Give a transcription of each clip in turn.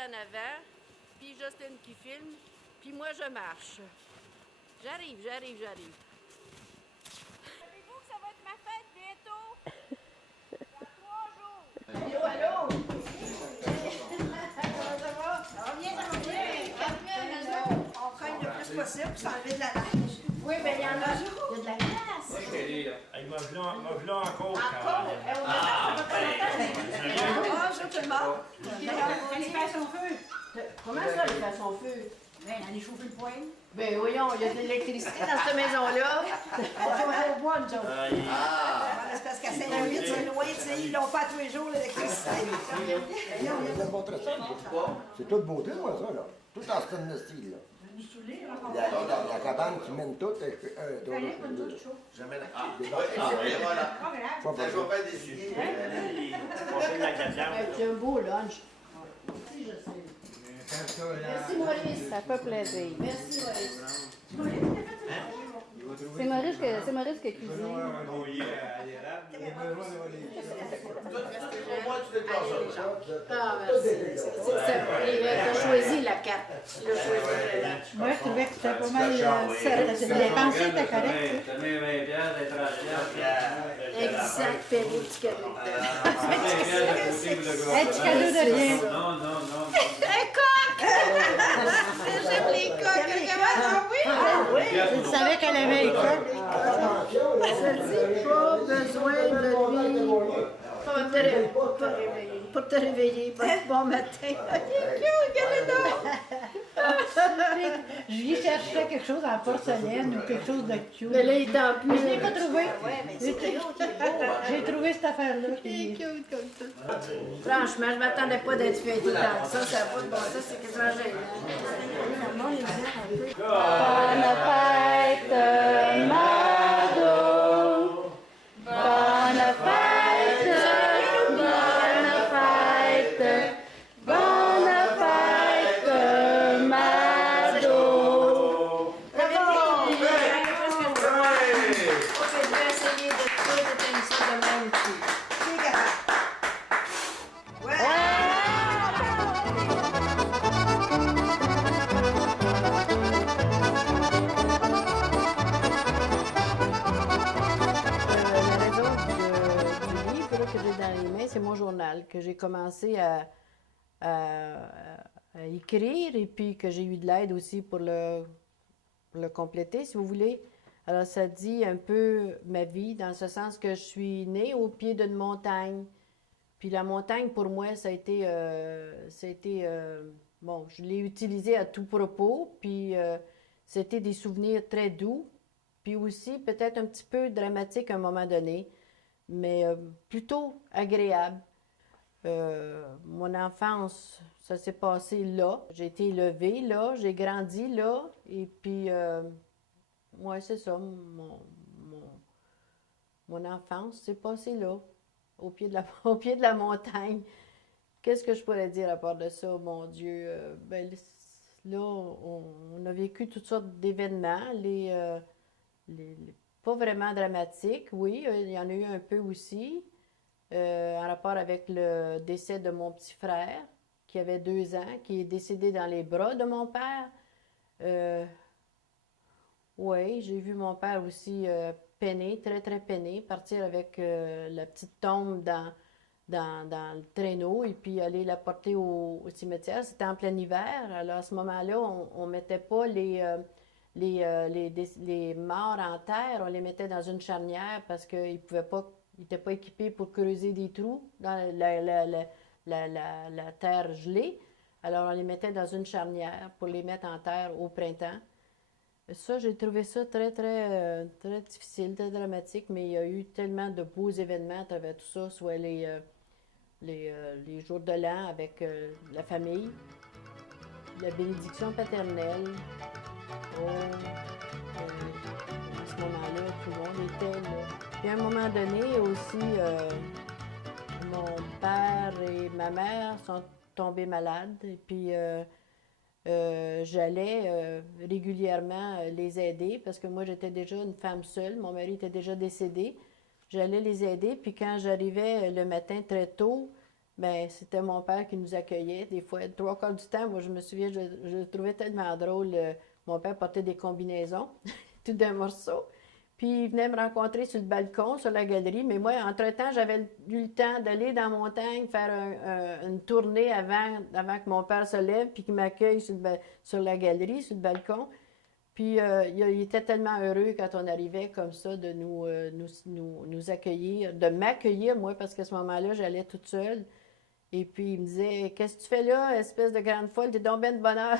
En avant, puis Justine qui filme, puis moi je marche. J'arrive. Savez-vous que ça va être ma fête bientôt? Dans 3 jours. Allô? Ça va? Ça va bien. On cogne le plus possible pour s'enlever de la neige. Oui, mais il y en a. Il y a de la glace. Il m'a v'là encore. Encore? Bonjour tout le monde. Allez faire son feu. Comment ça, aller faire son feu? Ben, allez chauffer le poêle. Ben voyons, il y a de l'électricité dans cette maison-là. On va au bois, nous autres. C'est parce qu'à Saint-Louis, c'est loin, tu sais, ils l'ont pas tous les jours, l'électricité. C'est toute beauté, moi, ça, là. Tout en stainless steel, là. La cabane qui mène tout est Jamais la. Voilà. Ça, je vais pas décider. C'est un beau lunch. Si, je sais. Merci, Maurice. Ça fait plaisir. Merci, Maurice. C'est Maurice qui a cuisiné. Ah, merci. Tu as choisi la carte. Moi, je trouvais que c'était pas mal. Les pensées étaient correctes. T'as mis 20 piastres, 30 piastres. Exact, fais des petits cadeaux. Un petit cadeau de rien. Non. Un coq! J'aime les coques. Oui. Je savais qu'elle avait un coq. Ça dit pas besoin de lui pour te réveiller. Bon matin. Il est cute, regardez-le. Je lui cherchais quelque chose en porcelaine ou quelque chose de cute. Mais là, il est en Mais plus. je ne l'ai pas trouvé. J'ai trouvé cette affaire-là. Il est cute comme ça. Franchement, je m'attendais pas d'être fêté tant que ça. Ça n'a pas de bon sens, c'est quasiment gênant. Bonne fête, Mado. Bonne fête, bonne fête. Bonne fête, Mado. Bravo! Je vais essayer de tout éteindre ça de même. Qui est capable? Ouais! La raison du livre que j'ai dans les mains, c'est mon journal que j'ai commencé à écrire et puis que j'ai eu de l'aide aussi pour le compléter, si vous voulez. Alors, ça dit un peu ma vie, dans ce sens que je suis née au pied d'une montagne. Puis la montagne, pour moi, ça a été bon, je l'ai utilisé à tout propos, puis c'était des souvenirs très doux, puis aussi peut-être un petit peu dramatique à un moment donné, mais plutôt agréable. Mon enfance, ça s'est passé là. J'ai été élevée là, j'ai grandi là, et puis, ouais, c'est ça, mon enfance s'est passée là, au pied de la montagne. Qu'est-ce que je pourrais dire à part de ça, mon Dieu? Ben, là, on a vécu toutes sortes d'événements, pas vraiment dramatiques, oui, il y en a eu un peu aussi, en rapport avec le décès de mon petit frère, qui avait 2 ans, qui est décédé dans les bras de mon père. Oui, j'ai vu mon père aussi peiner, très, très peiner, partir avec la petite tombe dans le traîneau et puis aller la porter au cimetière. C'était en plein hiver. Alors, à ce moment-là, on ne mettait pas les morts en terre, on les mettait dans une charnière parce qu'ils n'étaient pas équipés pour creuser des trous dans la terre gelée. Alors, on les mettait dans une charnière pour les mettre en terre au printemps. Ça, j'ai trouvé ça très, très, très difficile, très dramatique, mais il y a eu tellement de beaux événements à travers tout ça, soit les jours de l'an avec la famille, la bénédiction paternelle. À ce moment-là, tout le monde était là. Il Puis à un moment donné aussi, mon père et ma mère sont tombés malades. Et puis j'allais régulièrement les aider parce que moi, j'étais déjà une femme seule. Mon mari était déjà décédé. J'allais les aider. Puis quand j'arrivais le matin très tôt, ben c'était mon père qui nous accueillait. Des fois, 3 quarts du temps, moi, je me souviens, je le trouvais tellement drôle. Mon père portait des combinaisons, tout d'un morceau. Puis il venait me rencontrer sur le balcon, sur la galerie. Mais moi, entre-temps, j'avais eu le temps d'aller dans la montagne, faire une tournée avant que mon père se lève, puis qu'il m'accueille sur la galerie, sur le balcon. Puis il était tellement heureux quand on arrivait comme ça de nous accueillir, de m'accueillir, moi, parce qu'à ce moment-là, j'allais toute seule. Et puis il me disait, qu'est-ce que tu fais là, espèce de grande folle, t'es donc ben de bonheur.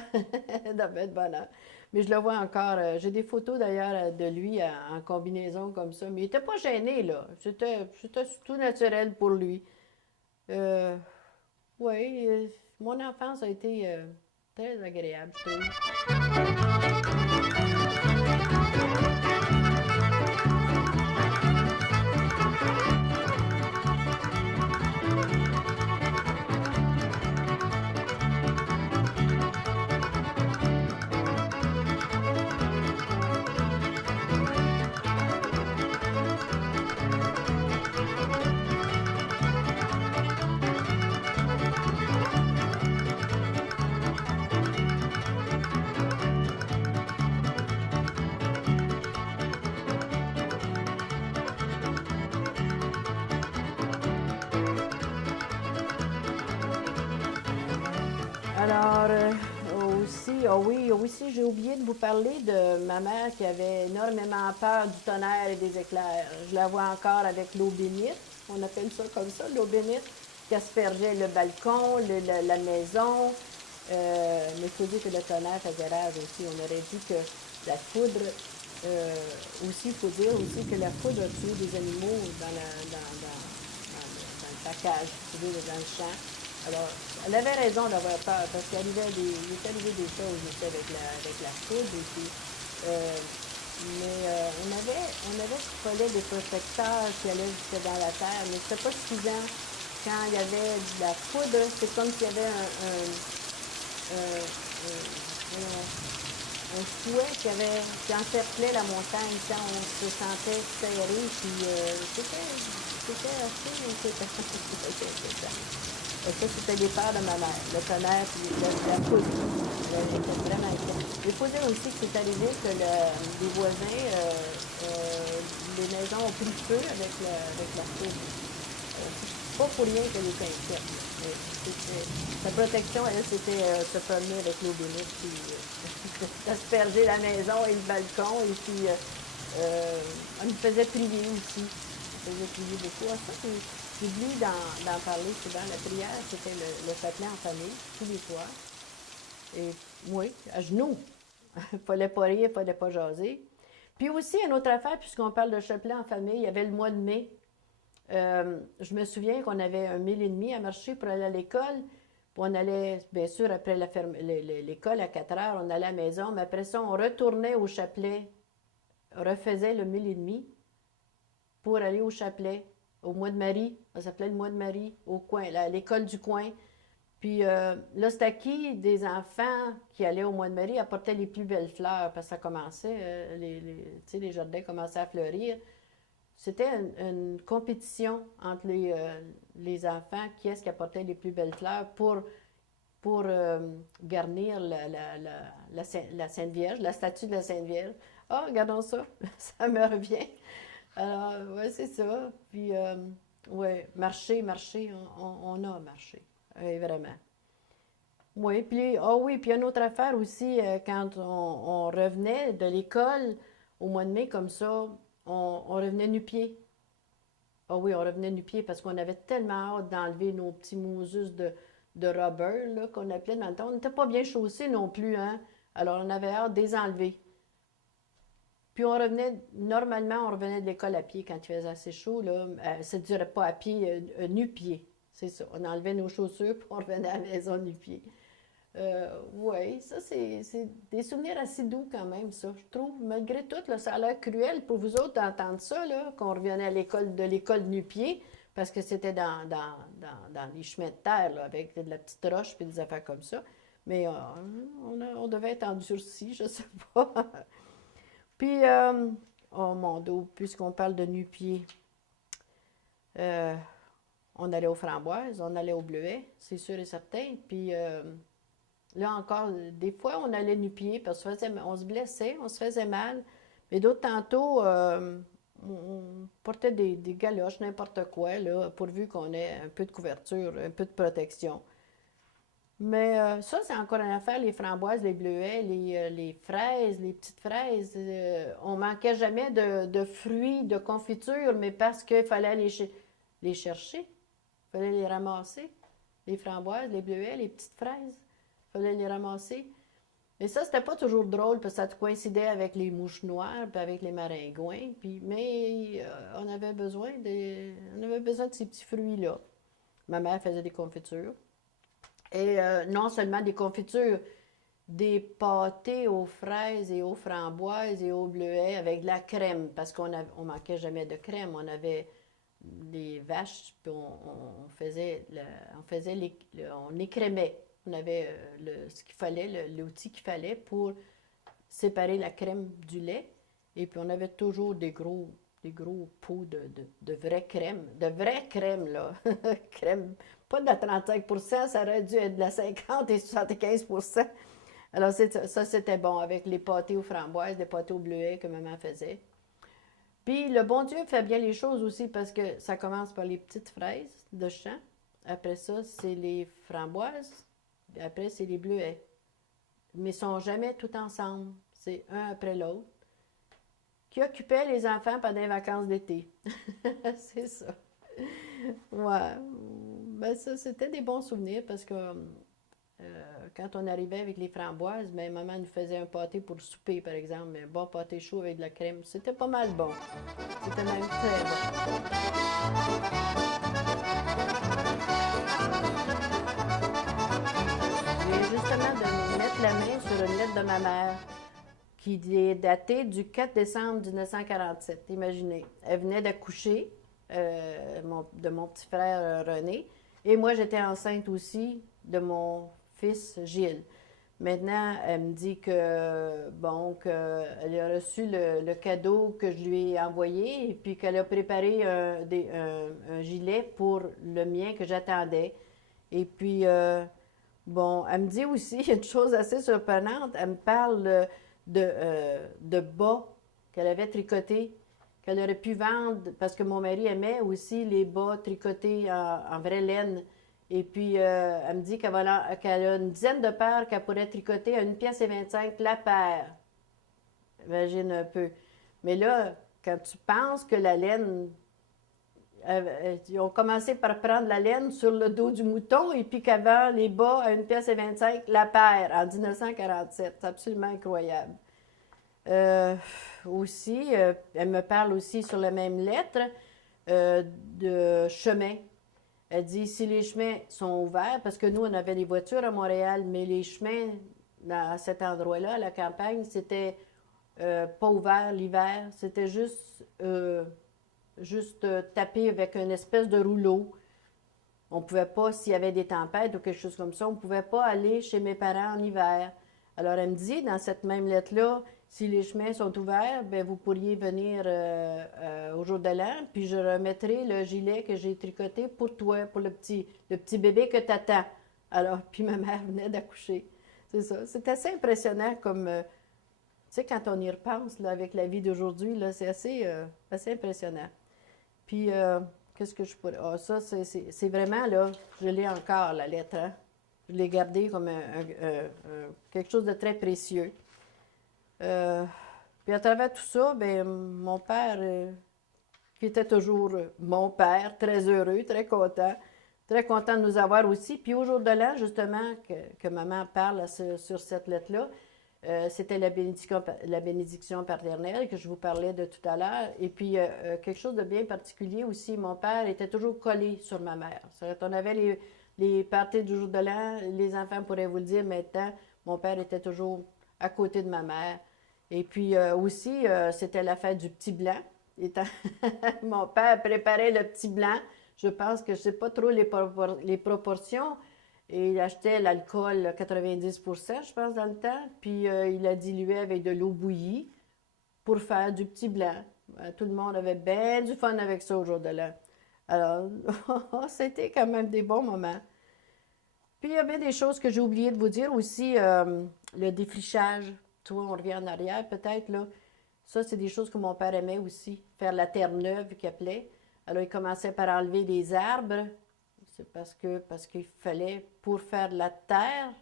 Donc ben de bonheur. Mais je le vois encore. J'ai des photos d'ailleurs de lui en combinaison comme ça. Mais il n'était pas gêné, là. C'était tout naturel pour lui. Oui, mon enfance a été très agréable, je trouve. Alors, aussi, j'ai oublié de vous parler de ma mère qui avait énormément peur du tonnerre et des éclairs. Je la vois encore avec l'eau bénite, on appelle ça comme ça, l'eau bénite, qui aspergeait le balcon, la maison. Mais il faut dire que le tonnerre faisait rage aussi. On aurait dit que la foudre, aussi, il faut dire aussi que la foudre a tué des animaux dans le pacage, dans le champ. Alors, elle avait raison d'avoir peur, parce qu'il est arrivé des choses aussi avec la foudre. Et puis, on avait ce collet des protecteurs qui allaient jusque dans la terre, mais c'était pas suffisant. Quand il y avait de la foudre, c'est comme s'il y avait un fouet qui encerclait la montagne. Quand on se sentait serré, puis c'était assez inquiétant. Et ça, c'était les peurs de ma mère, le tonnerre, puis la foudre. Elle était vraiment inquiète. Il faut dire aussi que c'est arrivé que les voisins, les maisons ont pris feu avec la foudre. C'est pas pour rien qu'elle était inquiète. Sa protection, elle, c'était se promener avec l'eau bénite, puis asperger la maison et le balcon, et puis on nous faisait prier aussi. On faisait prier beaucoup. Ça, j'oublie d'en parler souvent. La prière, c'était le chapelet en famille, tous les soirs. Et oui, à genoux. Il ne fallait pas rire, il ne fallait pas jaser. Puis aussi, une autre affaire, puisqu'on parle de chapelet en famille, il y avait le mois de mai. Je me souviens qu'on avait 1 mille et demi à marcher pour aller à l'école. Puis on allait, bien sûr, après l'école à 4 heures, on allait à la maison. Mais après ça, on retournait au chapelet, refaisait le 1 mille et demi pour aller au chapelet, au mois de Marie. Ça s'appelait le mois de Marie, au coin, à l'école du coin. Puis là, c'était acquis des enfants qui allaient au mois de Marie, apportaient les plus belles fleurs, parce que ça commençait, les jardins commençaient à fleurir. C'était une compétition entre les enfants, qui est-ce qui apportait les plus belles fleurs pour garnir la Sainte Vierge, la statue de la Sainte Vierge. Ah, regardons ça, ça me revient. Alors, oui, c'est ça. Puis, oui, marcher, on a marché. Oui, vraiment. Oui, puis, puis une autre affaire aussi, quand on revenait de l'école au mois de mai, comme ça, on revenait nu-pieds. Ah oui, on revenait nu-pieds parce qu'on avait tellement hâte d'enlever nos petits mousus de rubber, là, qu'on appelait dans le temps. On n'était pas bien chaussés non plus, hein? Alors, on avait hâte de les enlever. Puis normalement, on revenait de l'école à pied quand il faisait assez chaud, là. Ça ne durait pas à pied, nu-pieds. C'est ça. On enlevait nos chaussures, puis on revenait à la maison nu-pieds. Oui, ça, c'est des souvenirs assez doux quand même, ça, je trouve. Malgré tout, là, ça a l'air cruel pour vous autres d'entendre ça, là, qu'on revenait à l'école de Nu-Pied, parce que c'était dans les chemins de terre, là, avec de la petite roche et des affaires comme ça. Mais on devait être endurcis, je sais pas. Puis, oh mon Dieu, puisqu'on parle de Nu-Pied, on allait aux framboises, on allait aux bleuets, c'est sûr et certain. Puis là encore, des fois, on allait nu-pied parce on se blessait, on se faisait mal. Mais d'autres tantôt, on portait des galoches, n'importe quoi, là, pourvu qu'on ait un peu de couverture, un peu de protection. Mais ça, c'est encore une affaire, les framboises, les bleuets, les fraises, les petites fraises. On manquait jamais de fruits, de confiture, mais parce qu'il fallait aller les chercher. Il fallait les ramasser. Les framboises, les bleuets, les petites fraises. Il fallait les ramasser. Et ça, c'était pas toujours drôle parce que ça coïncidait avec les mouches noires puis avec les maringouins. Mais on avait besoin de ces petits fruits-là. Ma mère faisait des confitures. Et non seulement des confitures, des pâtés aux fraises et aux framboises et aux bleuets avec de la crème parce qu'on manquait jamais de crème. On avait les vaches, puis on écrémait. On avait ce qu'il fallait, l'outil qu'il fallait pour séparer la crème du lait. Et puis on avait toujours des gros pots de vraie crème, là. Crème, pas de la 35%, ça aurait dû être de la 50 et 75%. Alors ça, c'était bon, avec les pâtés aux framboises, les pâtés aux bleuets que maman faisait. Puis le bon Dieu fait bien les choses aussi parce que ça commence par les petites fraises de champ. Après ça, c'est les framboises. Puis après, c'est les bleuets. Mais ils ne sont jamais tout ensemble. C'est un après l'autre. Qui occupait les enfants pendant les vacances d'été. C'est ça. Ouais. Ben ça, c'était des bons souvenirs parce que quand on arrivait avec les framboises, ben, maman nous faisait un pâté pour le souper, par exemple. Un bon pâté chaud avec de la crème. C'était pas mal bon. C'était même très bon. Je viens justement de mettre la main sur une lettre de ma mère qui est datée du 4 décembre 1947. Imaginez. Elle venait d'accoucher de mon petit frère René. Et moi, j'étais enceinte aussi de mon fils Gilles. Maintenant, elle me dit que, bon, qu'elle a reçu le cadeau que je lui ai envoyé et puis qu'elle a préparé un gilet pour le mien que j'attendais. Et puis, bon, elle me dit aussi une chose assez surprenante. Elle me parle de bas qu'elle avait tricotés, qu'elle aurait pu vendre parce que mon mari aimait aussi les bas tricotés en vraie laine. Et puis, elle me dit qu'elle a une dizaine de paires qu'elle pourrait tricoter à 1,25 $ la paire. Imagine un peu. Mais là, quand tu penses que la laine... ils ont commencé par prendre la laine sur le dos du mouton et puis qu'avant les bas à 1,25 $ la paire en 1947. C'est absolument incroyable. Aussi, elle me parle aussi sur la même lettre de chemin. Elle dit, si les chemins sont ouverts, parce que nous, on avait des voitures à Montréal, mais les chemins à cet endroit-là, à la campagne, c'était pas ouvert l'hiver. C'était juste tapé avec une espèce de rouleau. On ne pouvait pas, s'il y avait des tempêtes ou quelque chose comme ça, on ne pouvait pas aller chez mes parents en hiver. Alors, elle me dit, dans cette même lettre-là, si les chemins sont ouverts, bien, vous pourriez venir au jour de l'an, puis je remettrai le gilet que j'ai tricoté pour toi, pour le petit bébé que tu attends. Alors, puis ma mère venait d'accoucher. C'est ça. C'est assez impressionnant comme... tu sais, quand on y repense, là, avec la vie d'aujourd'hui, là, c'est assez impressionnant. Puis, qu'est-ce que je pourrais... Ah, ça, c'est vraiment, là, je l'ai encore, la lettre, hein? Je l'ai gardée comme quelque chose de très précieux. Puis à travers tout ça, bien, mon père, qui était toujours mon père, très heureux, très content de nous avoir aussi. Puis au jour de l'an, justement, que maman parle sur cette lettre-là, c'était la bénédiction paternelle que je vous parlais de tout à l'heure. Et puis, quelque chose de bien particulier aussi, mon père était toujours collé sur ma mère. On avait les parties du jour de l'an, les enfants pourraient vous le dire maintenant, mon père était toujours à côté de ma mère. Et puis aussi, c'était la fête du petit blanc. Mon père préparait le petit blanc. Je pense que je ne sais pas trop les proportions. Et il achetait l'alcool 90%, je pense, dans le temps. Puis il la diluait avec de l'eau bouillie pour faire du petit blanc. Tout le monde avait bien du fun avec ça au jour de l'an. Alors, c'était quand même des bons moments. Puis il y a bien des choses que j'ai oublié de vous dire aussi. Le défrichage. Toi, on revient en arrière peut-être, là. Ça, c'est des choses que mon père aimait aussi. Faire la terre neuve, qu'il appelait. Alors, il commençait par enlever des arbres. C'est parce qu'il fallait, pour faire de la terre,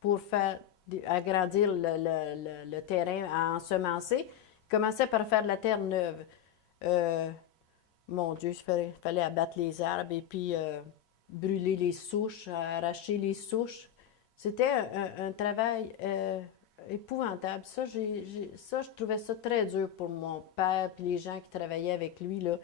pour faire agrandir le terrain à ensemencer, il commençait par faire de la terre neuve. Mon Dieu, il fallait abattre les arbres et puis brûler les souches, arracher les souches. C'était un travail épouvantable. Ça, je trouvais ça très dur pour mon père et les gens qui travaillaient avec lui, là.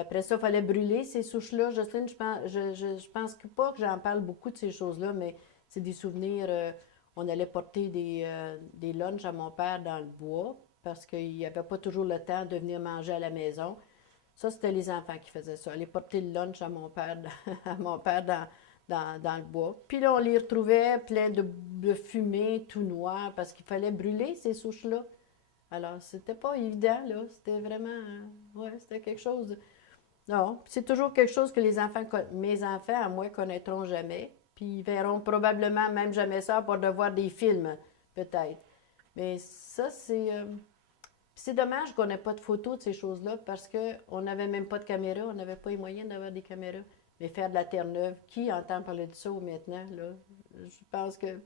Après ça, il fallait brûler ces souches-là. Jocelyne, je pense pas que j'en parle beaucoup de ces choses-là, mais c'est des souvenirs. On allait porter des lunchs à mon père dans le bois parce qu'il n'y avait pas toujours le temps de venir manger à la maison. Ça, c'était les enfants qui faisaient ça. Aller porter le lunch à mon père, dans le bois. Puis là, on les retrouvait pleins de fumée, tout noir, parce qu'il fallait brûler ces souches-là. Alors, c'était pas évident, là. C'était vraiment... ouais, c'était quelque chose... Non, c'est toujours quelque chose que mes enfants, à moi, connaîtront jamais. Puis ils verront probablement même jamais ça pour de voir des films, peut-être. Mais ça, c'est dommage qu'on n'ait pas de photos de ces choses-là parce qu'on n'avait même pas de caméra, on n'avait pas les moyens d'avoir des caméras. Mais faire de la terre neuve, qui entend parler de ça maintenant, là? Je pense qu'il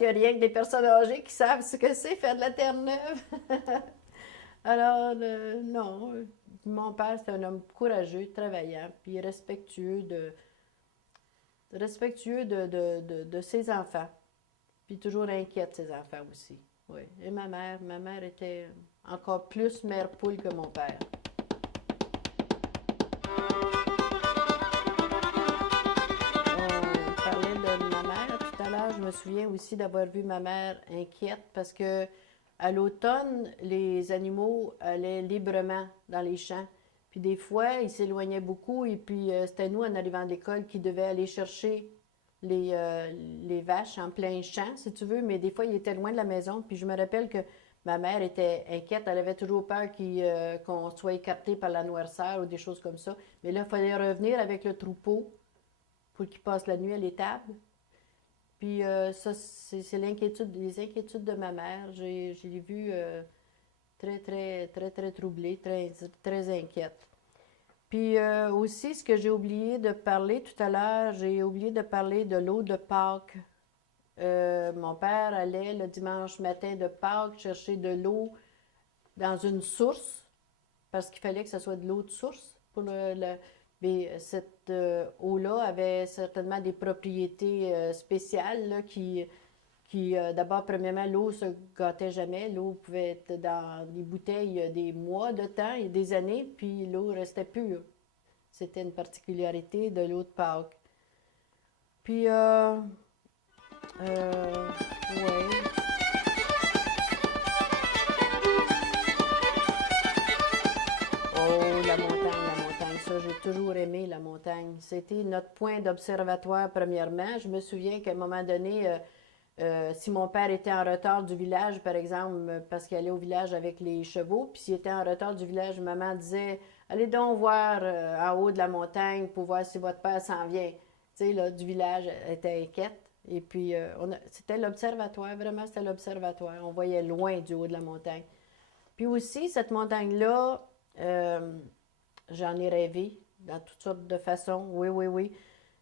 n'y a rien que des personnes âgées qui savent ce que c'est faire de la terre neuve. Alors, non. Mon père, c'est un homme courageux, travaillant, puis respectueux de ses enfants. Puis toujours inquiet de ses enfants aussi. Oui. Et ma mère était encore plus mère poule que mon père. On parlait de ma mère tout à l'heure. Je me souviens aussi d'avoir vu ma mère inquiète parce que à l'automne, les animaux allaient librement dans les champs. Puis des fois, ils s'éloignaient beaucoup et puis c'était nous, en arrivant de l'école, qui devaient aller chercher les vaches en plein champ, si tu veux, mais des fois, ils étaient loin de la maison. Puis je me rappelle que ma mère était inquiète, elle avait toujours peur qu'on soit écarté par la noirceur ou des choses comme ça. Mais là, il fallait revenir avec le troupeau pour qu'ils passent la nuit à l'étable. Puis ça, c'est les inquiétudes de ma mère. Je l'ai vue très troublée, très inquiète. Puis aussi, ce que j'ai oublié de parler tout à l'heure, j'ai oublié de parler de l'eau de Pâques. Mon père allait le dimanche matin de Pâques chercher de l'eau dans une source, parce qu'il fallait que ce soit de l'eau de source. Mais cette eau-là avait certainement des propriétés spéciales là, qui d'abord, premièrement, l'eau se gâtait jamais. L'eau pouvait être dans des bouteilles des mois de temps et des années, puis l'eau restait pure. C'était une particularité de l'eau de Pâques. Puis, ouais. Oh, la montagne, ça, j'ai toujours aimé la montagne. C'était notre point d'observatoire, premièrement. Je me souviens qu'à un moment donné, si mon père était en retard du village, par exemple, parce qu'il allait au village avec les chevaux, puis s'il était en retard du village, maman disait « Allez donc voir en haut de la montagne pour voir si votre père s'en vient. » Tu sais, là, du village, elle était inquiète. Et puis, c'était l'observatoire, vraiment, c'était l'observatoire. On voyait loin du haut de la montagne. Puis aussi, cette montagne-là, j'en ai rêvé dans toutes sortes de façons. Oui.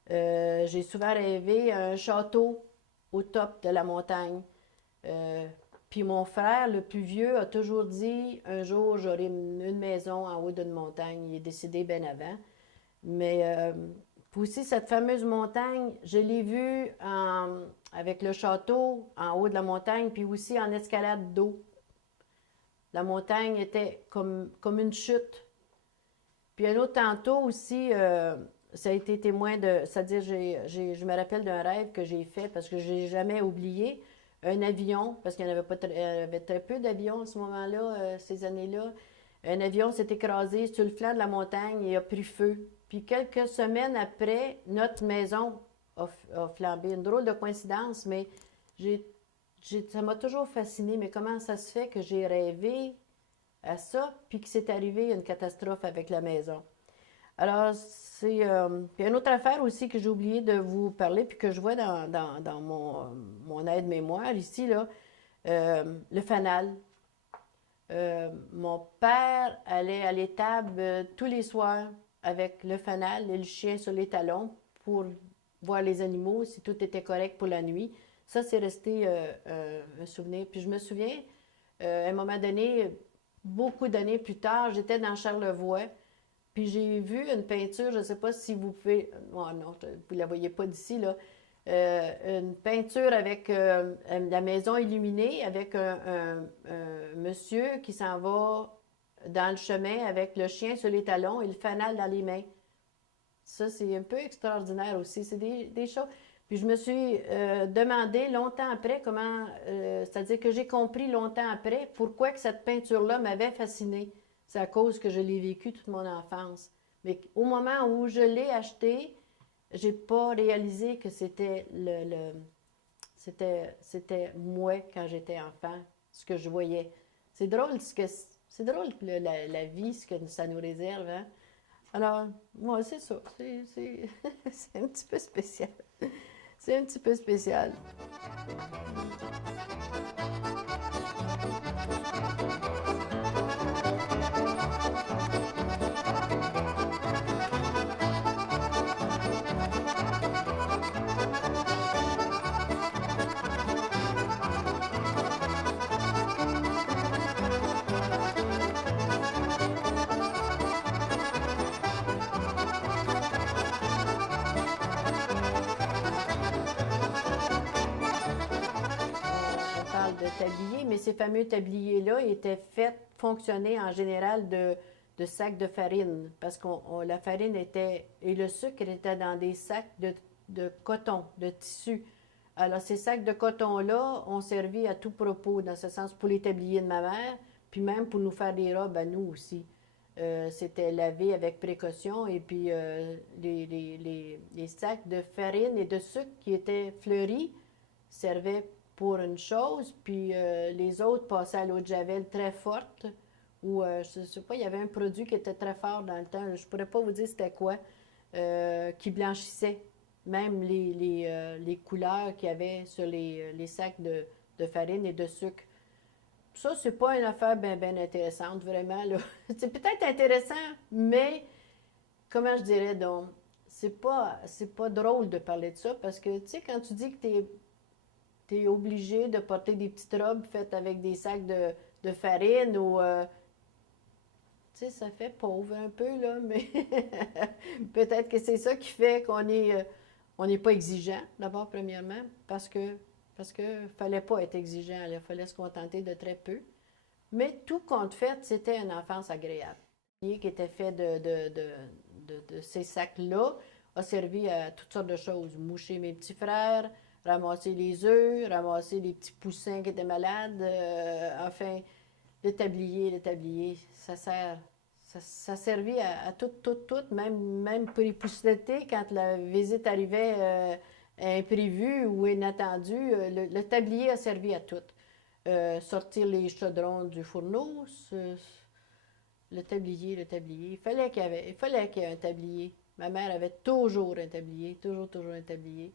J'ai souvent rêvé un château au top de la montagne. Puis mon frère, le plus vieux, a toujours dit « Un jour, j'aurai une maison en haut d'une montagne. » Il est décédé bien avant. Mais puis aussi, cette fameuse montagne, je l'ai vue avec le château en haut de la montagne, puis aussi en escalade d'eau. La montagne était comme une chute. Puis un autre tantôt aussi, ça a été témoin de... C'est-à-dire, je me rappelle d'un rêve que j'ai fait, parce que je n'ai jamais oublié, un avion, parce qu'il y avait très peu d'avions à ce moment-là, ces années-là. Un avion s'est écrasé sur le flanc de la montagne et a pris feu. Puis quelques semaines après, notre maison a flambé. Une drôle de coïncidence, mais ça m'a toujours fasciné. Mais comment ça se fait que j'ai rêvé à ça, puis que c'est arrivé une catastrophe avec la maison? Alors, c'est puis une autre affaire aussi que j'ai oublié de vous parler, puis que je vois dans mon aide-mémoire ici, là, le fanal. Mon père allait à l'étable tous les soirs avec le fanal et le chien sur les talons pour voir les animaux, si tout était correct pour la nuit. Ça, c'est resté un souvenir. Puis je me souviens, à un moment donné, beaucoup d'années plus tard, j'étais dans Charlevoix, puis j'ai vu une peinture, je ne sais pas si vous pouvez... Oh non, vous ne la voyez pas d'ici, là. Une peinture avec la maison illuminée, avec un monsieur qui s'en va dans le chemin avec le chien sur les talons et le fanal dans les mains. Ça, c'est un peu extraordinaire aussi. C'est des choses... Puis je me suis demandé longtemps après comment... c'est-à-dire que j'ai compris longtemps après pourquoi que cette peinture-là m'avait fascinée. C'est à cause que je l'ai vécue toute mon enfance. Mais au moment où je l'ai achetée, j'ai pas réalisé que c'était c'était moi quand j'étais enfant, ce que je voyais. C'est drôle la vie, ce que ça nous réserve, hein? Alors, moi, c'est ça. C'est un petit peu spécial. C'est un petit peu spécial. On parle de tablier, mais ces fameux tabliers-là étaient fonctionnaient en général de sacs de farine, parce que la farine et le sucre étaient dans des sacs de coton, de tissu. Alors, ces sacs de coton-là ont servi à tout propos, dans ce sens, pour les tabliers de ma mère, puis même pour nous faire des robes à nous aussi. C'était lavé avec précaution, et puis les sacs de farine et de sucre qui étaient fleuris servaient pour une chose, puis les autres passaient à l'eau de javel très forte, ou je ne sais pas, il y avait un produit qui était très fort dans le temps, je ne pourrais pas vous dire c'était quoi, qui blanchissait même les couleurs qu'il y avait sur les sacs de farine et de sucre. Ça, c'est pas une affaire bien intéressante, vraiment, là. C'est peut-être intéressant, mais, comment je dirais donc, c'est pas drôle de parler de ça, parce que, tu sais, quand tu dis que t'es obligé de porter des petites robes faites avec des sacs de farine ou... tu sais, ça fait pauvre un peu, là, mais peut-être que c'est ça qui fait qu'on n'est pas exigeant, d'abord, premièrement, parce que fallait pas être exigeant, il fallait se contenter de très peu. Mais tout compte fait, c'était une enfance agréable. Qui était fait de ces sacs-là a servi à toutes sortes de choses. Moucher mes petits frères, ramasser les œufs, ramasser les petits poussins qui étaient malades, enfin, le tablier, ça servait à tout, même pour les poussetter, quand la visite arrivait imprévue ou inattendue, le tablier a servi à tout. Sortir les chaudrons du fourneau, le tablier. Il fallait qu'il y ait un tablier. Ma mère avait toujours un tablier, toujours un tablier.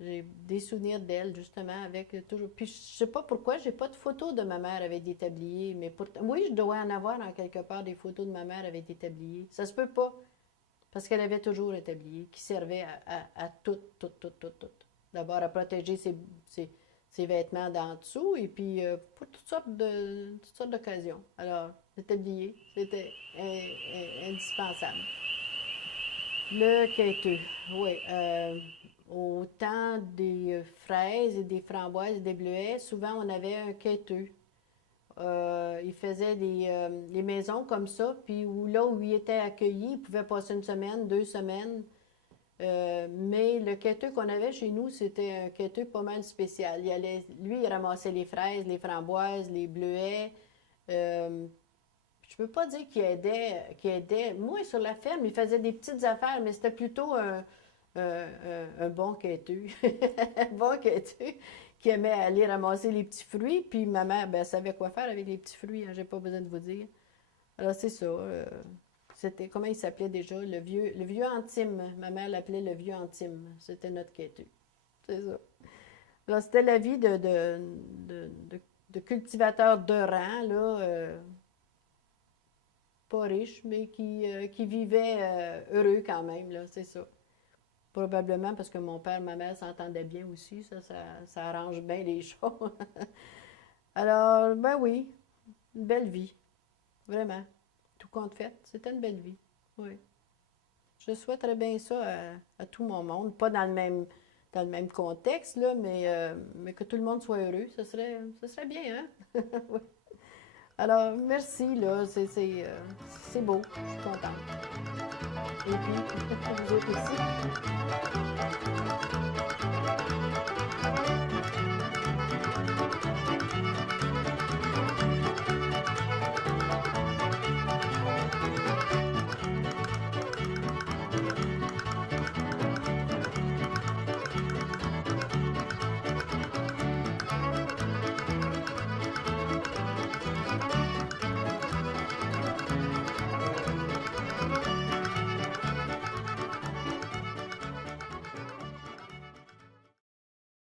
J'ai des souvenirs d'elle, justement, avec toujours... Puis, je sais pas pourquoi, j'ai pas de photos de ma mère avec des tabliers, mais pourtant... Oui, je dois en avoir en quelque part des photos de ma mère avec des tabliers. Ça se peut pas, parce qu'elle avait toujours un tablier qui servait à tout. D'abord, à protéger ses vêtements d'en dessous, et puis pour toutes sortes d'occasions. Alors, le tablier, c'était indispensable. Le quêteux, oui. Au temps des fraises et des framboises et des bleuets, souvent on avait un quêteux. il faisait des maisons comme ça, puis là où il était accueilli, il pouvait passer 1 semaine, 2 semaines. Mais le quêteux qu'on avait chez nous, c'était un quêteux pas mal spécial. Il ramassait les fraises, les framboises, les bleuets. Je peux pas dire qu'il aidait. Moi, sur la ferme, il faisait des petites affaires, mais c'était plutôt un bon quêteux. Un bon quêteux qui aimait aller ramasser les petits fruits. Puis ma mère, ben, savait quoi faire avec les petits fruits, hein, j'ai pas besoin de vous dire. Alors, c'est ça. C'était, comment il s'appelait déjà? Le vieux Antime. Ma mère l'appelait le vieux Antime. C'était notre quêteux. C'est ça. Alors, c'était la vie de cultivateur de rang, là, pas riche, mais qui vivait heureux quand même, là, c'est ça. Probablement parce que mon père et ma mère s'entendaient bien aussi, ça arrange bien les choses. Alors, ben oui, une belle vie, vraiment. Tout compte fait, c'était une belle vie, oui. Je souhaiterais bien ça à tout mon monde, pas dans le même contexte, là, mais que tout le monde soit heureux, ce serait bien, hein? Oui. Alors, merci, là, c'est beau, je suis contente. Et puis, vous autres aussi.